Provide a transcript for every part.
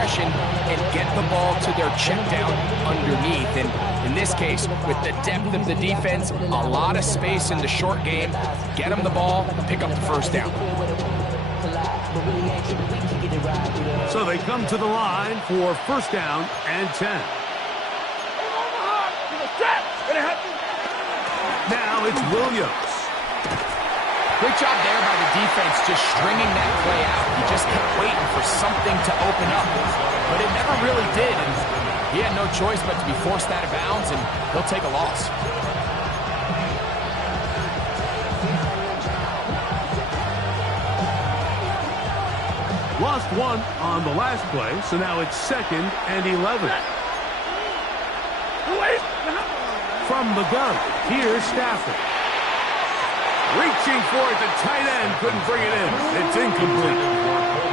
aggression and get the ball to their check down underneath. And in this case, with the depth of the defense, a lot of space in the short game, get them the ball, pick up the first down. So they come to the line for first down and 10. Now it's Williams. Great job there by the defense just stringing that play out. He just kept waiting for something to open up, but it never really did. And he had no choice but to be forced out of bounds, and he'll take a loss. Lost one on the last play, so now it's 2nd and 11. From the gun, here's Stafford. Reaching for it, the tight end couldn't bring it in. It's incomplete.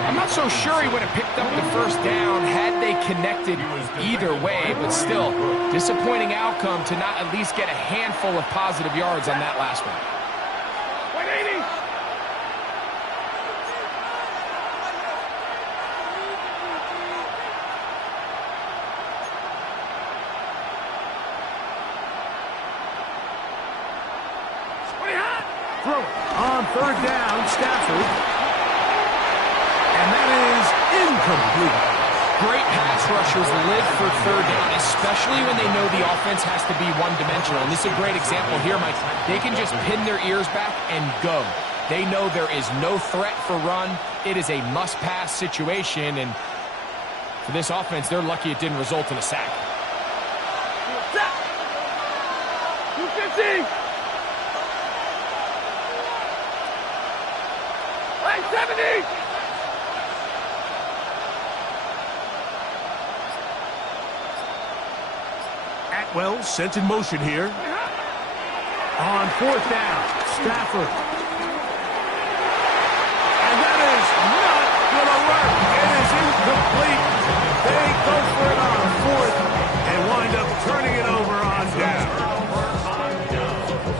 I'm not so sure he would have picked up the first down had they connected either way, but still, disappointing outcome to not at least get a handful of positive yards on that last one. 180. Throw it on 3rd down, Stafford. And that is incomplete. Great pass rushers live for 3rd down, especially when they know the offense has to be one-dimensional. And this is a great example here, Mike. They can just pin their ears back and go. They know there is no threat for run. It is a must-pass situation, and for this offense, they're lucky it didn't result in a sack. 250. 70. Atwell sent in motion here. On 4th down, Stafford. And that is not going to work. It is incomplete. They go for it on 4th and wind up turning it over on down.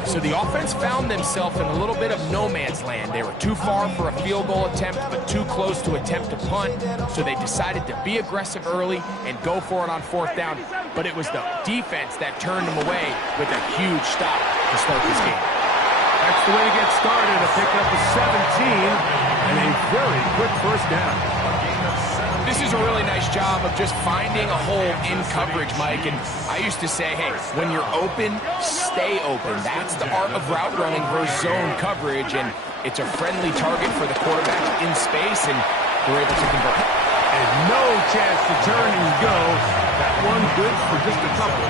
So the offense found themselves in a little bit of no man's land. They were too far for a field goal attempt, but too close to attempt a punt. So they decided to be aggressive early and go for it on 4th down. But it was the defense that turned them away with a huge stop to start this game. That's the way to get started, to pick up a 17 and a very quick first down. This is a really nice job of just finding a hole in coverage, Mike. And I used to say, hey, when you're open, stay open. That's the art of route running versus zone coverage. And it's a friendly target for the quarterback in space, and they're able to convert. And no chance to turn and go. That one good for just a couple.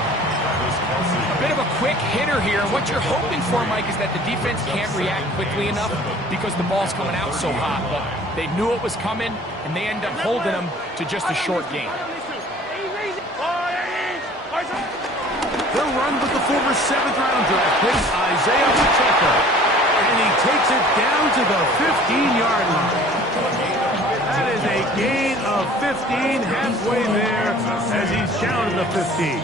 A bit of a quick hitter here. And what you're hoping for, Mike, is that the defense can't react quickly enough because the ball's coming out so hot. But they knew it was coming, and they end up holding them to just a short game. They'll run with the former 7th-round draft pick, Isaiah Wuke. And he takes it down to the 15-yard line. That is a gain of 15, halfway there as he's down to the 15.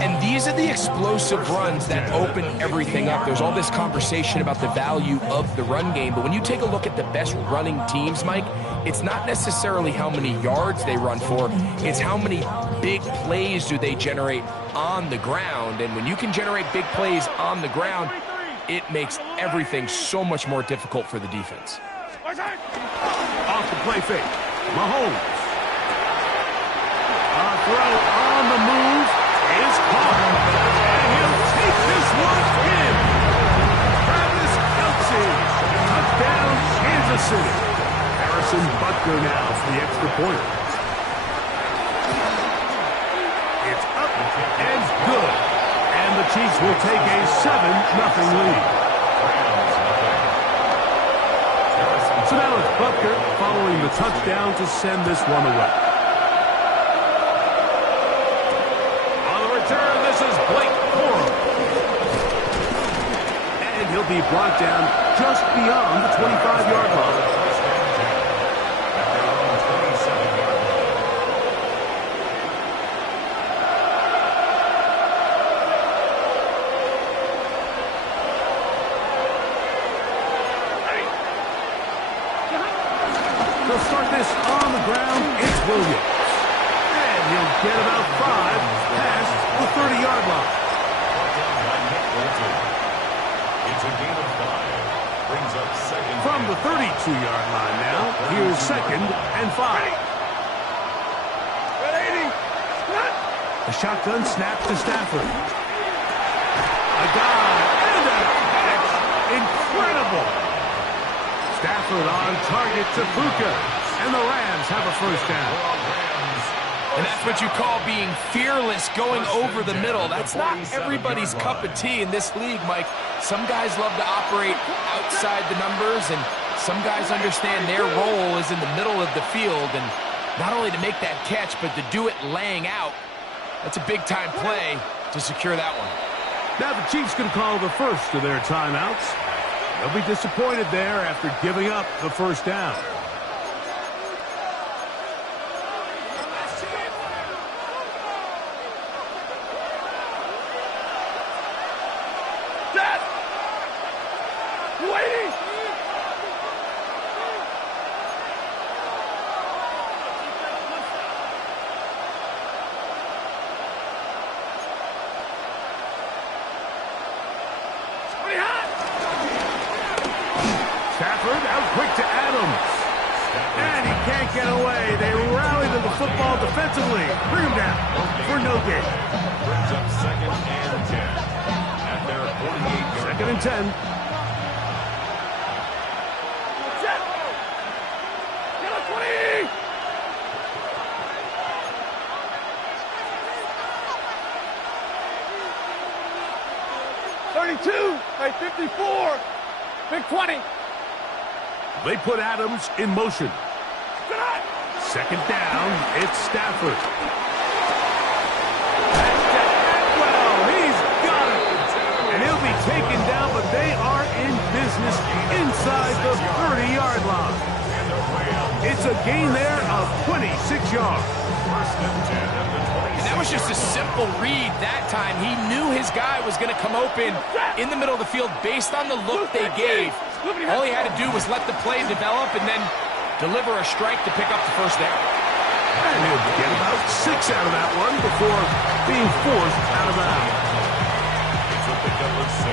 And these are the explosive runs that open everything up. There's all this conversation about the value of the run game, but when you take a look at the best running teams, Mike, it's not necessarily how many yards they run for, it's how many big plays do they generate on the ground. And when you can generate big plays on the ground, it makes everything so much more difficult for the defense. Off the play fake, Mahomes. A throw on the move is caught. And he'll take this one in. Travis Kelce. Touchdown, Kansas City. Harrison Butker now for the extra point. It's up and good. And the Chiefs will take a 7-0 lead. So now it's Butker following the touchdown to send this one away. On the return, this is Blake Corum. And he'll be brought down just beyond the 25-yard line. They'll start this on the ground. It's Williams. And he'll get about 5 past the 30-yard line. It's a gain of 5. Brings up second. From the 32-yard line now, here's 2nd and 5. A shotgun snap to Stafford. A dive and a catch. Incredible. Stafford on target to Wuke. And the Rams have a first down. And that's what you call being fearless, going over the middle. That's not everybody's cup of tea in this league, Mike. Some guys love to operate outside the numbers, and some guys understand their role is in the middle of the field. And not only to make that catch, but to do it laying out. That's a big-time play to secure that one. Now the Chiefs can call the first of their timeouts. They'll be disappointed there after giving up the first down. Waiting! Stafford out quick to Adams. And he can't get away. They rally to the football defensively. Bring him down for no gain. Brings up 2nd and 10. At their 48-yard 2nd and 10. Get a 20! By 54. Big 20. They put Adams in motion. 2nd down, it's Stafford. Well, he's got it. And he'll be taken down, but they are in business inside the 30-yard line. It's a gain there of 26 yards. And that was just a simple read that time. He knew his guy was going to come open in the middle of the field based on the look they gave. All he had to do was let the play develop and then deliver a strike to pick up the first down. And he'll get about 6 out of that one before being forced out of bounds. It's a pickup of 6.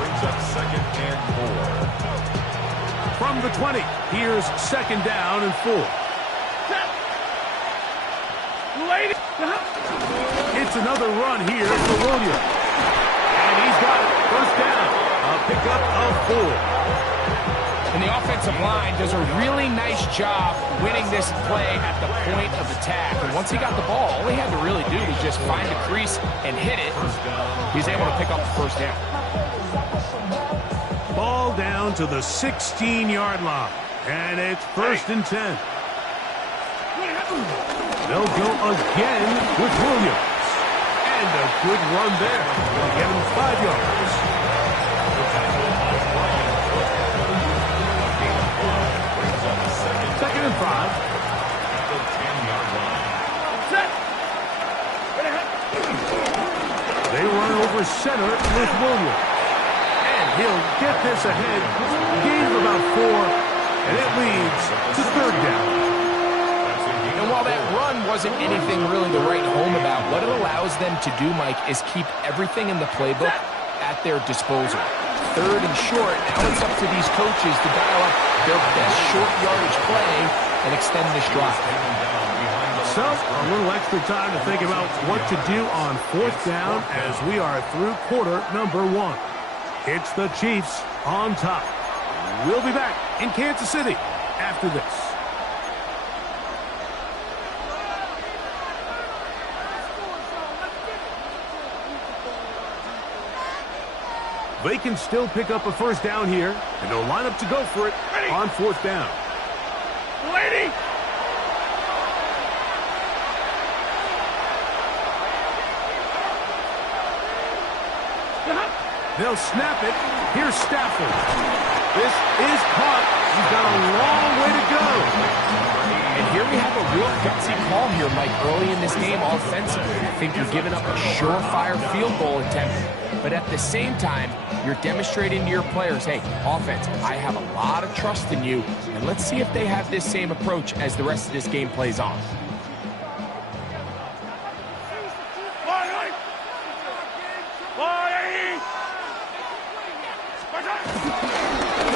Brings up 2nd and 4. From the 20, here's 2nd down and 4. It's another run here for Williams. And he's got it. First down. A pickup of 4. And the offensive line does a really nice job winning this play at the point of attack. And once he got the ball, all he had to really do was just find the crease and hit it. He's able to pick up the first down. Ball down to the 16-yard line. And it's 1st and 10. They'll go again with Williams. And a good run there. They'll get him 5 yards. Second and 5. They run over center with Williams. And he'll get this ahead. Gain of about 4. And it leads to 3rd down. And while that run wasn't anything really to write home about, what it allows them to do, Mike, is keep everything in the playbook at their disposal. 3rd and short, now it's up to these coaches to dial up their best short yardage play and extend this drive. So, a little extra time to think about what to do on 4th down as we are through quarter number 1. It's the Chiefs on top. We'll be back in Kansas City after this. They can still pick up a first down here, and they'll line up to go for it on 4th down. Lady! They'll snap it. Here's Stafford. This is caught. He's got a long way to go. And here we have a real gutsy call here, Mike, early in this game offensively. I think you're giving up a surefire field goal attempt, but at the same time, you're demonstrating to your players, hey, offense, I have a lot of trust in you, and let's see if they have this same approach as the rest of this game plays on.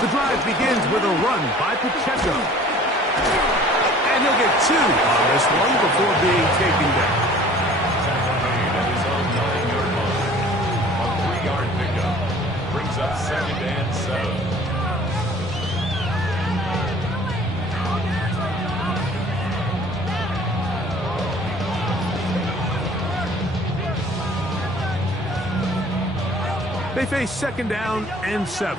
The drive begins with a run by Pacheco. And he'll get 2 on this one before being taken down. Tackle made at his own 9-yard line. A 3-yard pickup brings up 2nd and 7. They face 2nd down and 7.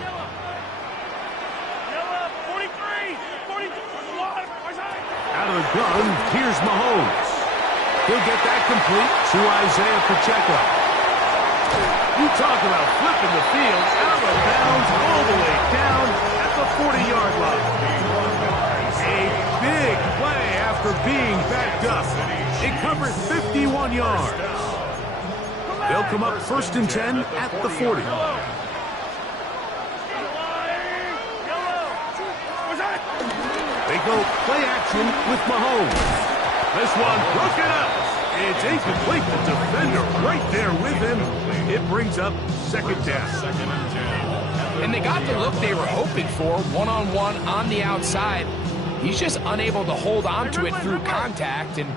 Out of the gun, here's Mahomes. He'll get that complete to Isaiah Pacheco. You talk about flipping the field out of bounds all the way down at the 40-yard line. A big play after being backed up. It covers 51 yards. They'll come up 1st and 10 at the 40. They go play action with Mahomes. This one broken up. It's incomplete. The defender right there with him. It brings up 2nd down. 2nd and 10. And they got the look they were hoping for, one-on-one on the outside. He's just unable to hold on to it through contact, and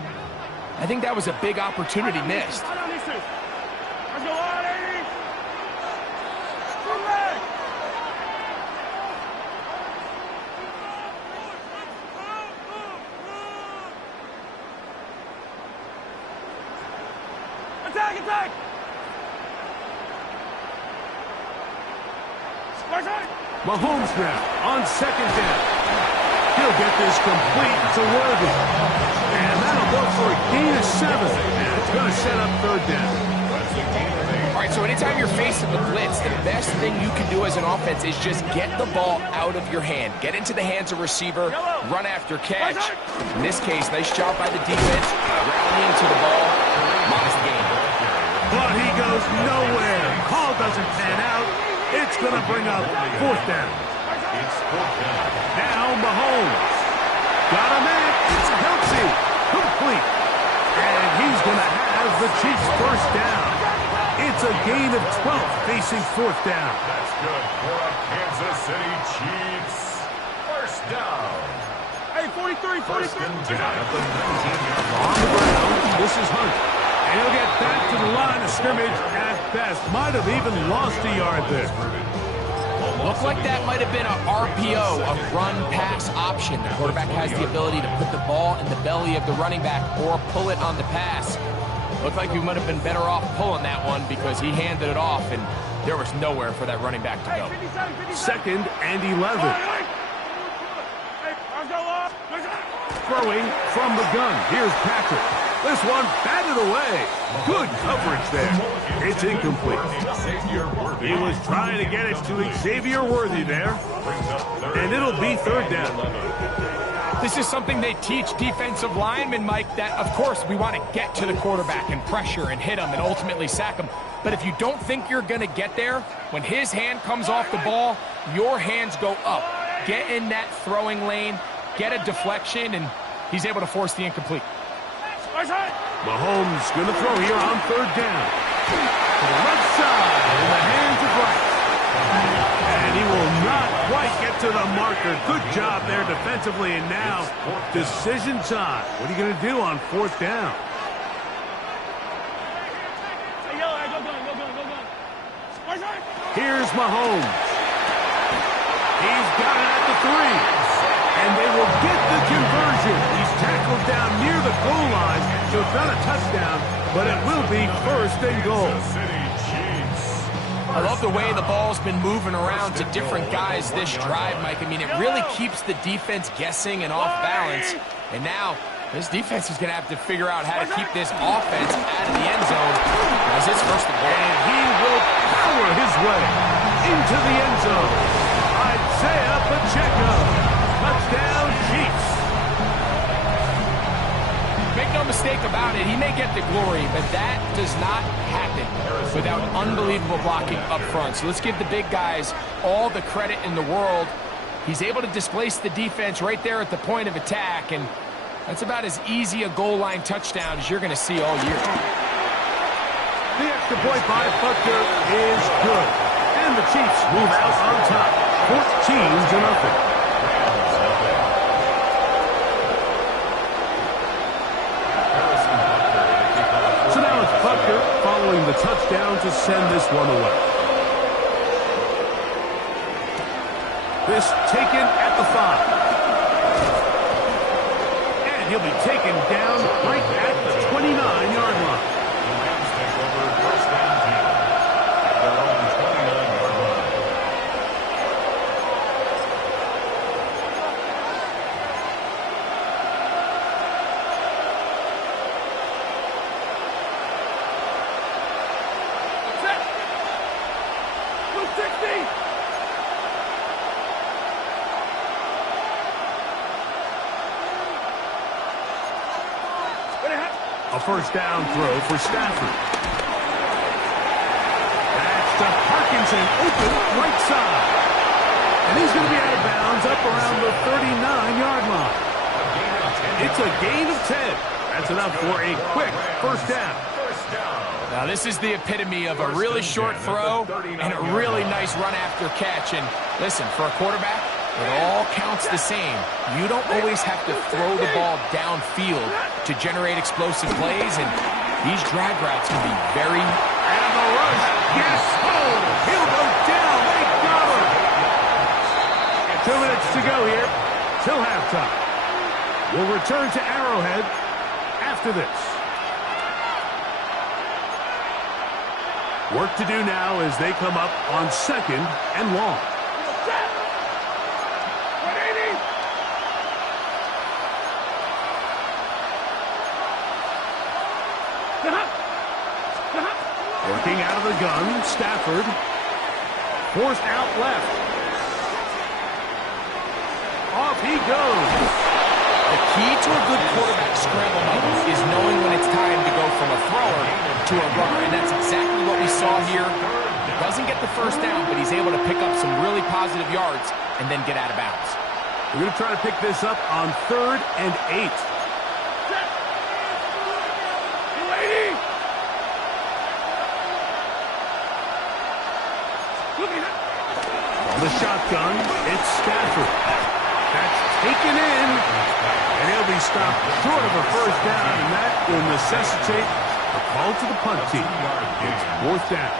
I think that was a big opportunity missed. Attack! Mahomes now on 2nd down. He'll get this complete to Worthy. And that'll go for a gain of 7. And it's going to set up 3rd down. All right, so anytime you're facing the blitz, the best thing you can do as an offense is just get the ball out of your hand. Get into the hands of receiver, run after catch. In this case, nice job by the defense, rallying to the ball. Modest gain. But he goes nowhere. Call doesn't pan out. It's going to bring up 4th down. It's 4th down. Now Mahomes. Got him in. It's Kelsey. Complete. And he's going to have the Chiefs 1st down. It's a gain of 12 facing 4th down. That's good for the Kansas City Chiefs. 1st down. Hey, 43. 1st and 10 at the 19-yard line. On the ground, this is Hunt. And he'll get back to the line of scrimmage at best. Might have even lost a yard there. Looked like that might have been a RPO, a run-pass option. The quarterback has the ability to put the ball in the belly of the running back or pull it on the pass. Looked like we might have been better off pulling that one because he handed it off, and there was nowhere for that running back to go. 2nd and 11. Throwing from the gun. Here's Patrick. This one batted away. Good coverage there. It's incomplete. He was trying to get it to Xavier Worthy there. And it'll be 3rd down. This is something they teach defensive linemen, Mike, that, of course, we want to get to the quarterback and pressure and hit him and ultimately sack him. But if you don't think you're going to get there, when his hand comes off the ball, your hands go up. Get in that throwing lane, get a deflection, and he's able to force the incomplete. Mahomes going to throw here on 3rd down. To the left side in the hands of Rice. And he will not quite get to the marker. Good job there defensively. And now, decision time. What are you going to do on 4th down? Here's Mahomes. He's got it at the 3. And they will get the conversion. He's tackled down near the goal line, so it's not a touchdown, but it will be 1st and goal. I love the way the ball's been moving around to different guys this drive, Mike. I mean, it really keeps the defense guessing and off balance. And now, this defense is going to have to figure out how to keep this offense out of the end zone as it's 1st and goal. And he will power his way into the end zone. Isaiah Pacheco. Touchdown, Chiefs. no mistake about it, he may get the glory, but that does not happen without unbelievable blocking up front. So let's give the big guys all the credit in the world. He's able to displace the defense right there at the point of attack, and that's about as easy a goal line touchdown as you're going to see all year. The extra point by Butker is good. And the Chiefs move out on top, 14-0. So now it's Butker following the touchdown to send this one away. This taken at the 5. And he'll be taken down right at the 29-yard line. A first down throw for Stafford. That's to Parkinson, open right side. And he's going to be out of bounds up around the 39-yard line. It's a gain of 10. That's enough for a quick first down. Now this is the epitome of a really short throw and a really nice run after catch. And listen, for a quarterback, it all counts the same. You don't always have to throw the ball downfield to generate explosive plays, and these drag routes can be very... And the rush, yes! Oh, he'll go down. They got him. 2 minutes to go here till halftime. We'll return to Arrowhead after this. Work to do now as they come up on 2nd and long. Working out of the gun, Stafford. Forced out left. Off he goes. The key to a good quarterback scramble mode is knowing when it's time to go from a thrower to a runner, and that's exactly what we saw here. Doesn't get the first down, but he's able to pick up some really positive yards and then get out of bounds. We're going to try to pick this up on 3rd and 8. On the shotgun, it's Stafford. That's taken in, and he'll be stopped short of a first down, and that will necessitate a call to the punt team. It's 4th down.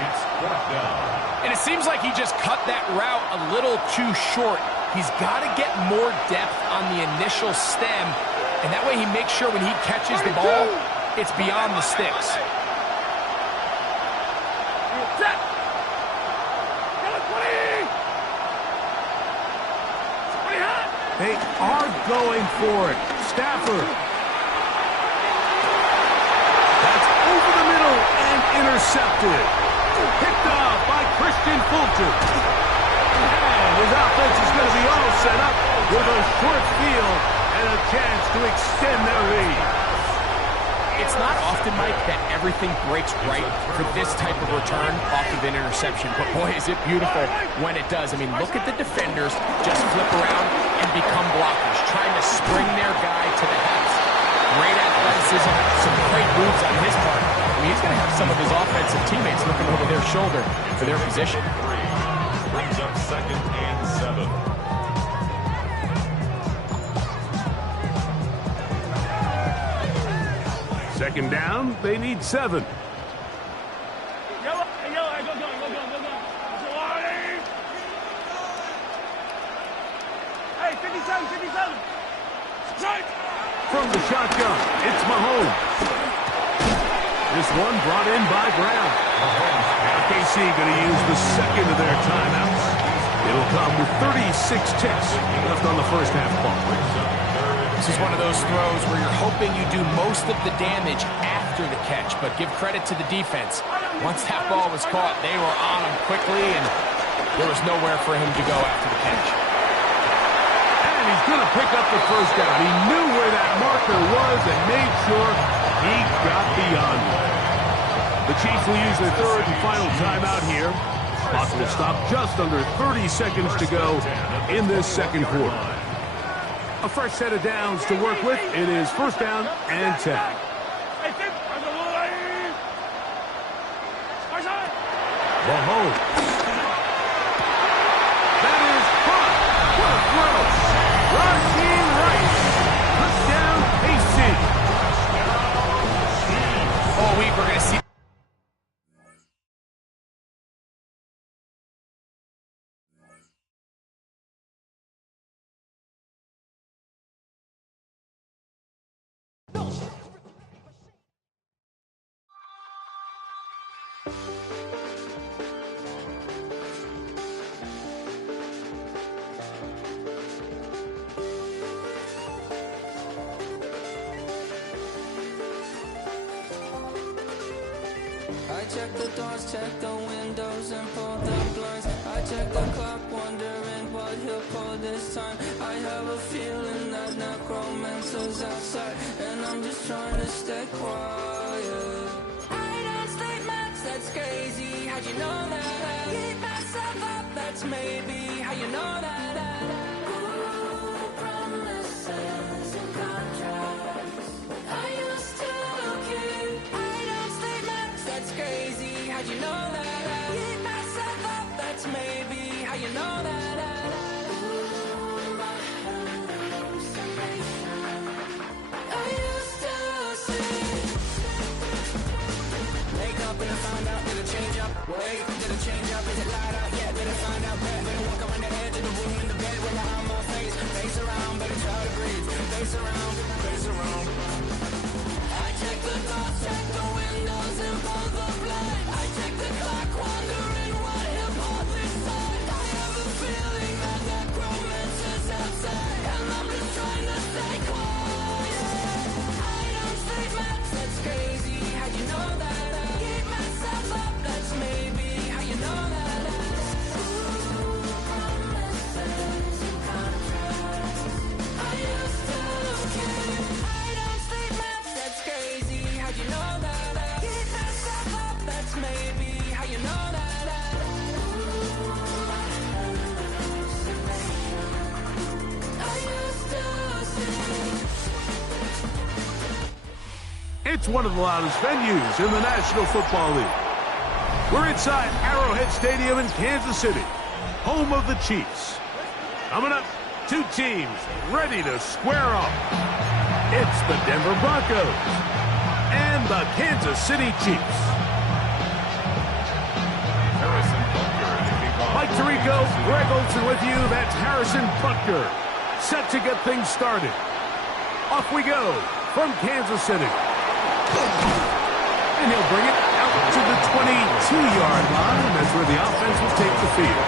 And it seems like he just cut that route a little too short. He's got to get more depth on the initial stem, and that way he makes sure when he catches the ball, it's beyond the sticks. They are going for it. Stafford. That's over the middle and intercepted. Picked off by Christian Fulton. And his offense is going to be all set up with a short field and a chance to extend their lead. It's not often, Mike, that everything breaks right for this type of return off of an interception. But boy, is it beautiful when it does. I mean, look at the defenders just flip around and become blockers, trying to spring their guy to the house. Great athleticism, some great moves on his part. I mean, he's going to have some of his offensive teammates looking over their shoulder for their position. Brings up 2nd and 7. Second down, they need 7. Yellow, go. Hey, 57. Right. From the shotgun, it's Mahomes. This one brought in by Brown. Now KC going to use the second of their timeouts. It'll come with 36 ticks left on the first half clock. This is one of those throws where you're hoping you do most of the damage after the catch, but give credit to the defense. Once that ball was caught, they were on him quickly, and there was nowhere for him to go after the catch. And he's going to pick up the first down. He knew where that marker was and made sure The Chiefs will use their third and final timeout here. Clock will stop just under 30 seconds to go in this second quarter. A fresh set of downs to work with. It is first down and 10. Mahomes. That is caught. What a throw. Rasheen Rice. Touchdown, KC. All week we're going to see. I check the doors, check the windows, and pull the blinds. I check the clock, wondering what he'll pull this time. I have a feeling that necromancer's outside, and I'm just trying to stay quiet. I don't state much, that's crazy. How'd you know that? Keep myself up, that's maybe how you know that. Ooh, promises and contracts. I used to keep. I don't state much, that's crazy. How'd you know that? Keep myself up, that's maybe how you know that. Ooh, my hallucination. I used to see. Wake up and I found out, did it change up? Wait, did it change up? Is it light out? Yeah, did it find out? Better walk around the edge of the room in the bed with my arm on my face. Face around, better try to breathe. Face around, face around. I check the doors, check the windows, and pull the blind. I check the clock, wondering what he'll pull this time. I have a feeling that necromancer's outside, and I'm just trying to stay quiet. I don't say much, that's crazy. How'd you know that? Keep myself up, that's maybe how you know that. Ooh, promises and contracts. I used to keep. I don't say much, that's crazy. How'd you know that? Keep myself up, that's maybe how you know that. Ooh, my hallucination. I used to see. It's one of the loudest venues in the National Football League. We're inside Arrowhead Stadium in Kansas City, home of the Chiefs. Coming up, two teams ready to square off. It's the Denver Broncos and the Kansas City Chiefs. Harrison Butker, the kickoff. Mike Tirico, Greg Olson with you. That's Harrison Butker, set to get things started. Off we go from Kansas City. And he'll bring it out to the 22-yard line. That's where the offense will take the field.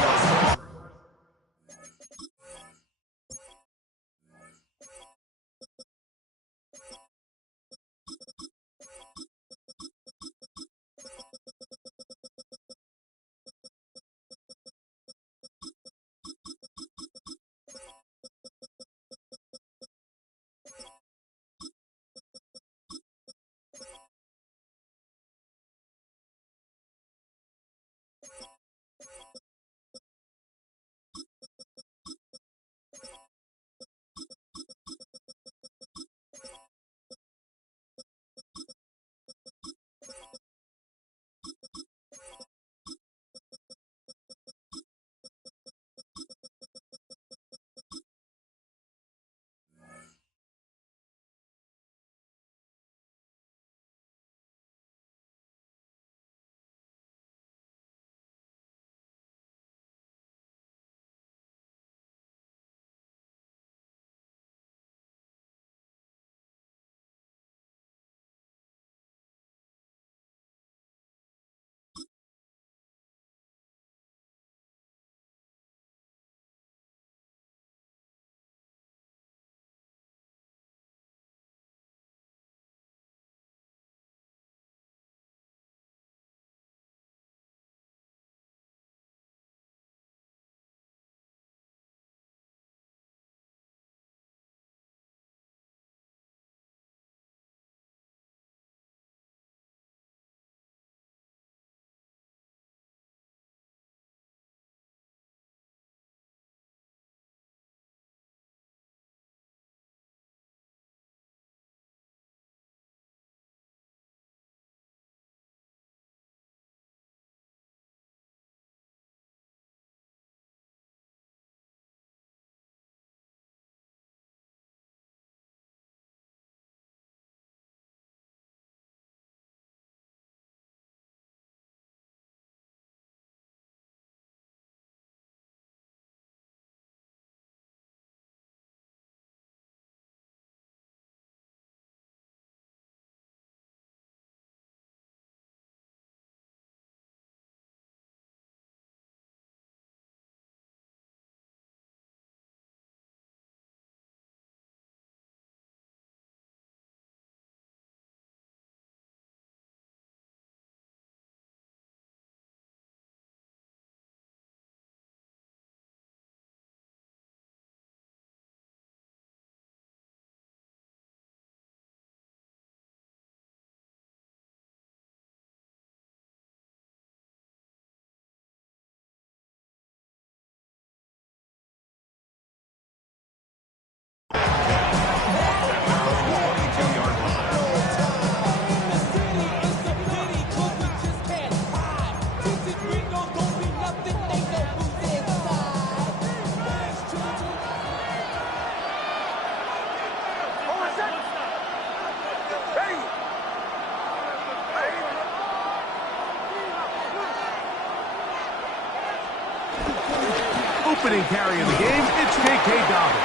Opening carry of the game, it's J.K. Dobbins.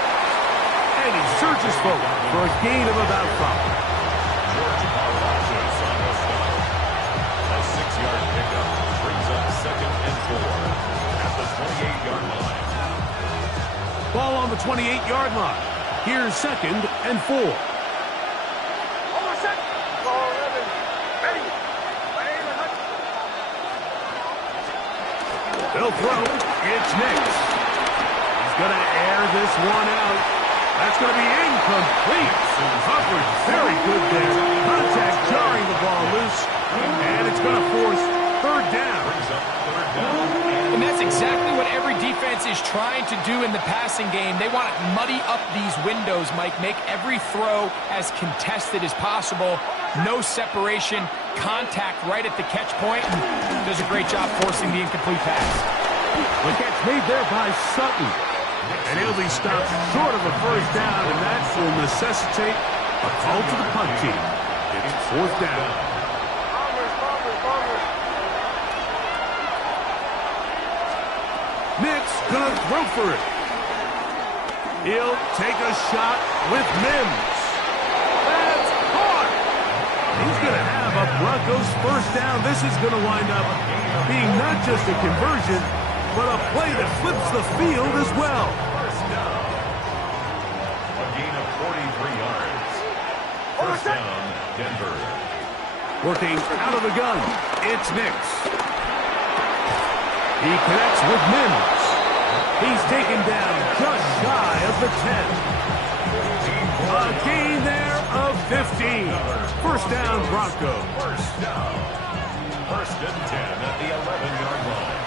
And he surges forward for a gain of about 5. George Parvages on the stop. A 6-yard pickup brings up 2nd and 4 at the 28-yard line. Ball on the 28-yard line. Here's 2nd and 4. They'll throw. It's Nix. He's going to air this one out. That's going to be incomplete. Coverage very good there. Contact jarring the ball loose. And it's going to force 3rd down. And that's exactly what every defense is trying to do in the passing game. They want to muddy up these windows, Mike. Make every throw as contested as possible. No separation. Contact right at the catch point. And does a great job forcing the incomplete pass. The catch made there by Sutton. And he'll be stopped short of a 1st down, and that will necessitate a call to the punt team. It's 4th down. Nick's gonna throw for it. He'll take a shot with Mims. That's caught. He's gonna have a Broncos 1st down. This is gonna wind up being not just a conversion, but a play that flips the field as well. 1st down. A gain of 43 yards. 1st down, Denver. Working out of the gun, it's Nix. He connects with Mims. He's taken down just shy of the 10. A gain there of 15. 1st down, Broncos. 1st down. 1st and 10 at the 11-yard line.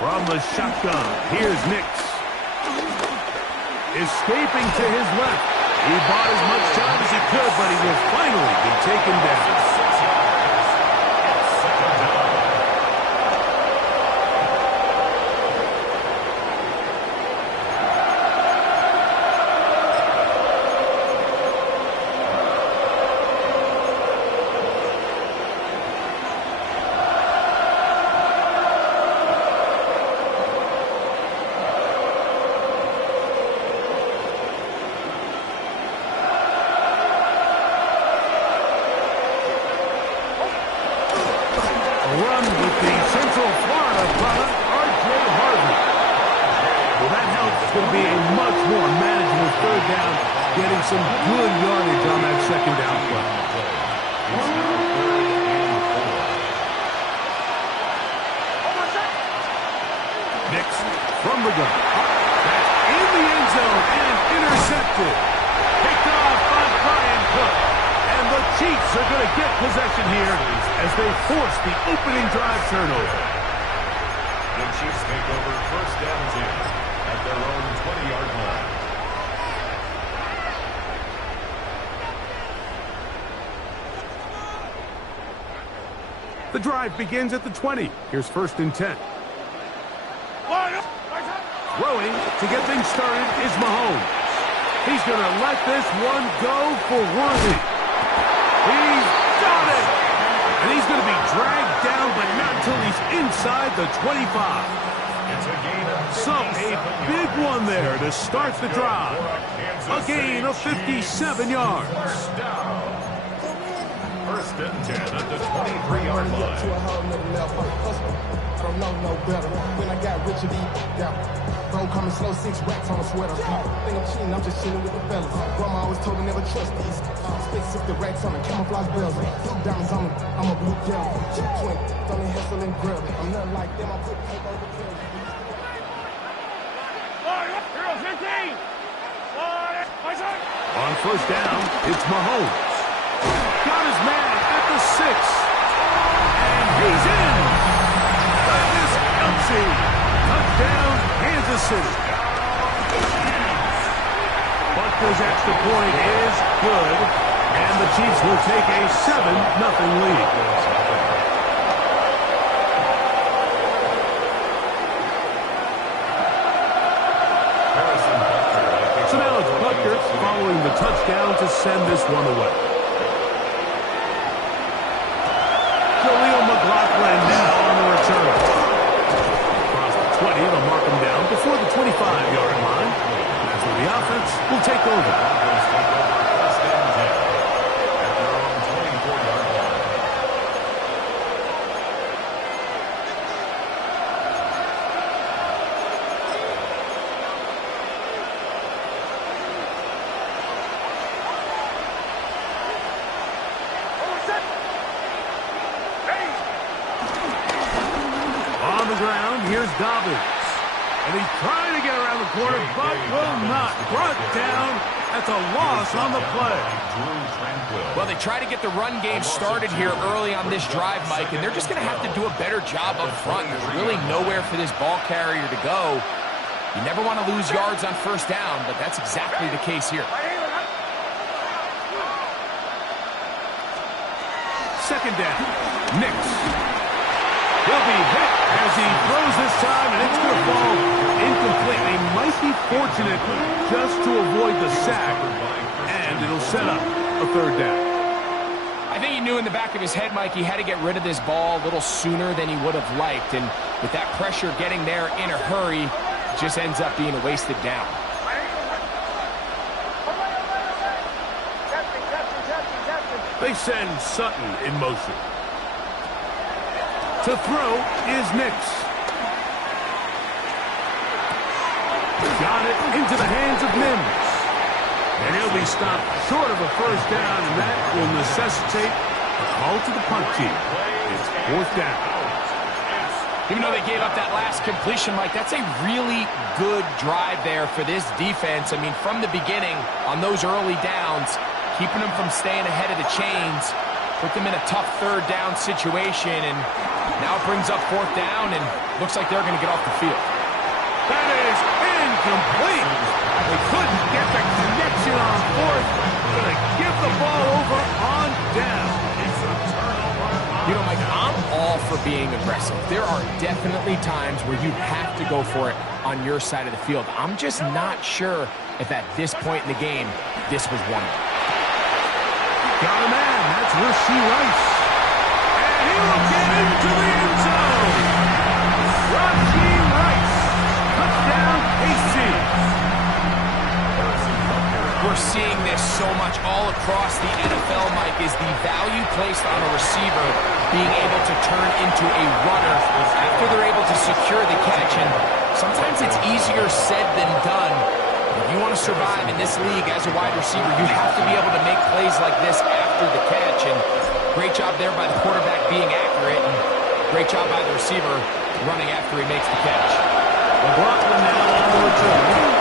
From the shotgun, here's Nix. Escaping to his left. He bought as much time as he could, but he will finally be taken down. Getting some good yardage on that 2nd down play. It's now 3rd and 4. Nix from the gun. That's in the end zone and intercepted. Picked off by Brian Cook. And the Chiefs are going to get possession here as they force the opening drive turnover. The Chiefs take over 1st and 10 at their own 20-yard line. The drive begins at the 20. Here's 1st and 10. Throwing to get things started is Mahomes. He's going to let this one go for Worthy. He's got it! And he's going to be dragged down, but not until he's inside the 25. It's a gain of So a big one there to start the drive. A gain of 57 yards. 1st down. 1st and 10 at the 23-yard line. Don't know no better. When I got rich and don't come and slow 6 racks on a sweater. Think I'm cheating, I'm just chilling with the fellas. Grandma always told me never trust these. Space 6 racks on the camouflage bells. Blue diamonds, I'm a blue devil. Twin, don't hustle and grab. I'm nothing like them, I put paper over pills. 15! On 1st down, it's Mahomes. Got his man at the 6. And he's in. Travis Kelce. Touchdown, Kansas City. Butker's extra point is good. And the Chiefs will take a 7-0 lead. send this one away. Jaleel McLaughlin now on the return. Across the 20, they'll mark him down before the 25-yard line. That's where the offense will take over. Here's Dobbins. And he's trying to get around the corner, but will not. Brought down. That's a loss on the play. Well, they try to get the run game started here early on this drive, Mike, and they're just going to have to do a better job up front. There's really nowhere for this ball carrier to go. You never want to lose yards on first down, but that's exactly the case here. Second down. Nix. He'll be hit as he throws this time, and it's going to fall incomplete. They might be fortunate just to avoid the sack, and it'll set up a third down. I think he knew in the back of his head, Mike, he had to get rid of this ball a little sooner than he would have liked, and with that pressure getting there in a hurry, it just ends up being a wasted down. They send Sutton in motion. To throw is Nix. Got it into the hands of Mims. And he'll be stopped short of a first down, and that will necessitate a call to the punt team. It's fourth down. Even though they gave up that last completion, Mike, that's a really good drive there for this defense. I mean, from the beginning, on those early downs, keeping them from staying ahead of the chains, put them in a tough third down situation, and now it brings up fourth down, and looks like they're going to get off the field. That is incomplete. They couldn't get the connection on fourth. Going to give the ball over on down. It's a turnover. You know, Mike, I'm all for being aggressive. There are definitely times where you have to go for it on your side of the field. I'm just not sure if at this point in the game, this was one of them. Got a man. That's Rasheed Rice. And he will get into the end zone. Rasheed Rice. Touchdown, KC. We're seeing this so much all across the NFL, Mike, is the value placed on a receiver being able to turn into a runner after they're able to secure the catch. And sometimes it's easier said than done. If you want to survive in this league as a wide receiver, you have to be able to make plays like this after the catch. And great job there by the quarterback being accurate. And great job by the receiver running after he makes the catch. McLaughlin now on the return.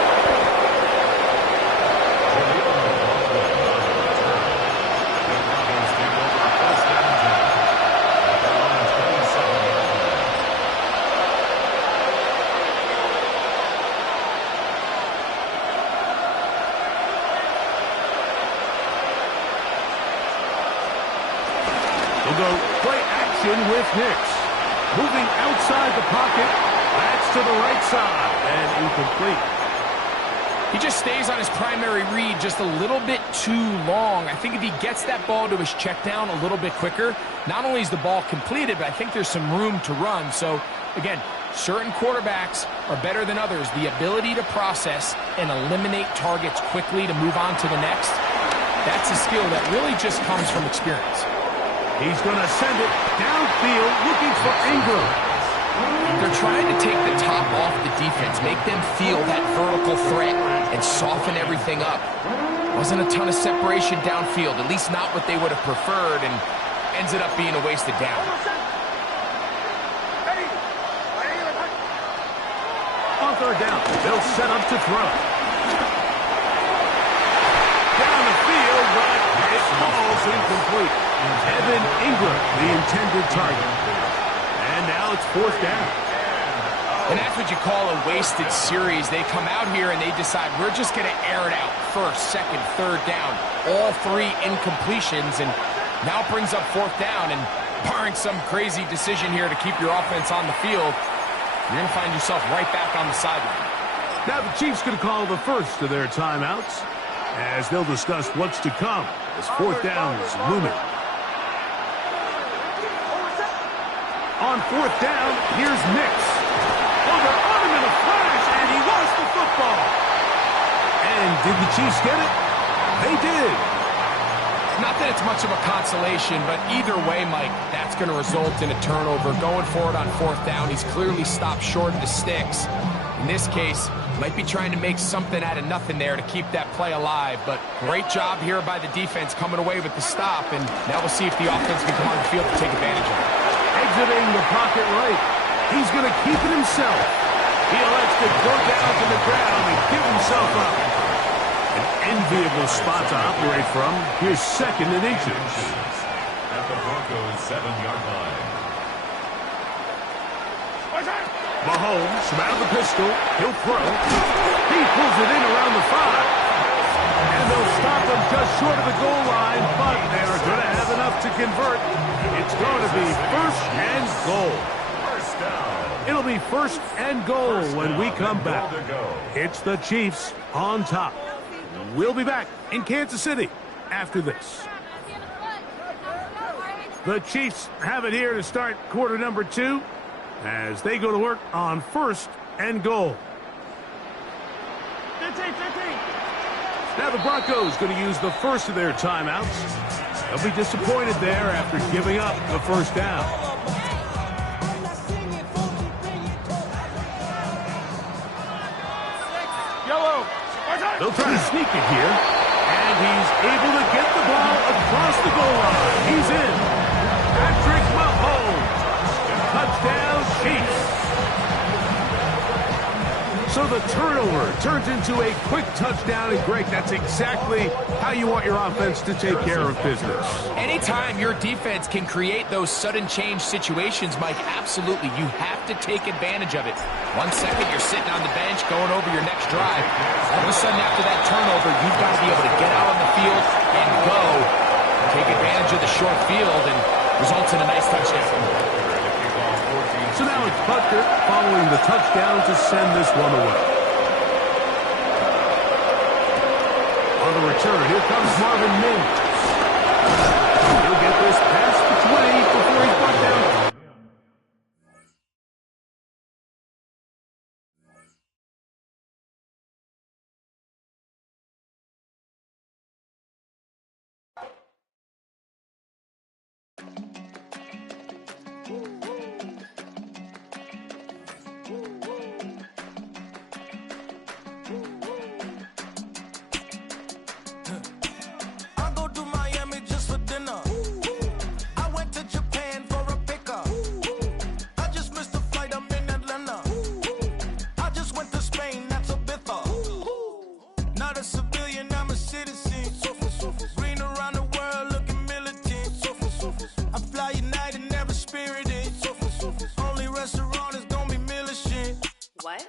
Play action with Nix. Moving outside the pocket. That's to the right side. And incomplete. He just stays on his primary read just a little bit too long. I think if he gets that ball to his check down a little bit quicker, not only is the ball completed, but I think there's some room to run. So, again, certain quarterbacks are better than others. The ability to process and eliminate targets quickly to move on to the next, that's a skill that really just comes from experience. He's going to send it downfield looking for Ingram. They're trying to take the top off the defense, make them feel that vertical threat, and soften everything up. Wasn't a ton of separation downfield, at least not what they would have preferred, and ends it up being a wasted down. On third down, they'll set up to throw. Down the field, but it falls incomplete. Evan Ingram, the intended target. And now it's fourth down. And that's what you call a wasted series. They come out here and they decide, we're just going to air it out. First, second, third down. All three incompletions, and now it brings up fourth down. And barring some crazy decision here to keep your offense on the field, you're going to find yourself right back on the sideline. Now the Chiefs going to call the first of their timeouts. as they'll discuss what's to come as fourth down is looming. On fourth down, here's Mix. Oh, they're on him in a flash, and he lost the football. And did the Chiefs get it? They did. Not that it's much of a consolation, but either way, Mike, that's going to result in a turnover. Going forward on fourth down, he's clearly stopped short of the sticks. In this case, might be trying to make something out of nothing there to keep that play alive. But great job here by the defense coming away with the stop, and now we'll see if the offense can come on the field to take advantage of it. Exiting the pocket right. He's going to keep it himself. He elects to go down to the ground and give himself up. An enviable spot to operate from. Here's second and inches. At the Broncos' 7-yard line. Mahomes from out of the pistol. He'll throw. He pulls it in around the 5. And they'll stop him just short of the goal line, but they are going to have enough to convert. It's going to be first and goal. First down. It'll be first and goal when we come back. To go. It's the Chiefs on top. We'll be back in Kansas City after this. The Chiefs have it here to start quarter number 2 as they go to work on first and goal. 15. Now the Broncos going to use the first of their timeouts. They'll be disappointed there after giving up the first down. Yellow. They'll try to sneak it here. And he's able to get the ball across the goal line. He's in. Patrick Mahomes. Touchdown, Chiefs. So the turnover turns into a quick touchdown. And Greg, that's exactly how you want your offense to take care of business. Anytime your defense can create those sudden change situations, Mike, absolutely, you have to take advantage of it. 1 second, you're sitting on the bench going over your next drive. All of a sudden, after that turnover, you've got to be able to get out on the field and go. Take advantage of the short field and results in a nice touchdown. So now it's Butker following the touchdown to send this one away. On the return, here comes Marvin Mims. He'll get this pass